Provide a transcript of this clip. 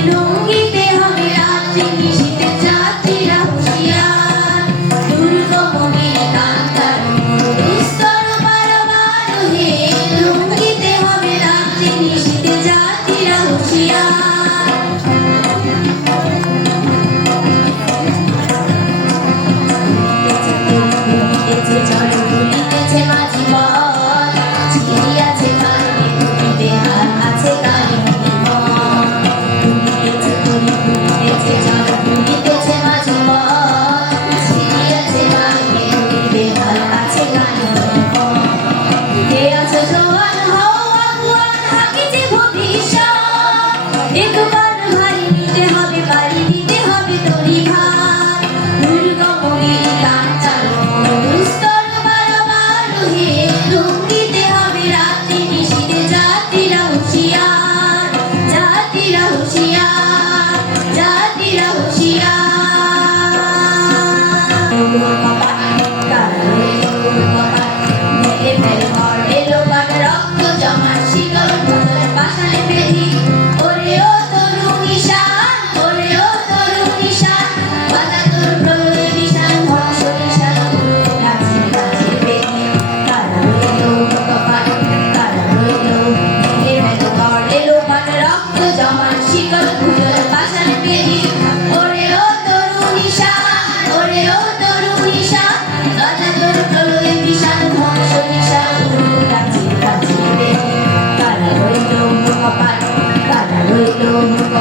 Aleluya. জমার শিকল ফুলের বাসার পেরি ওরে ও তরু নিশা, ওরে ও তরু নিশা গলা তোর কলুয়ে বিশাল ধ্বংস নিশা। কাছে কাছে কারা রইল মুখ কারা রইল মুখ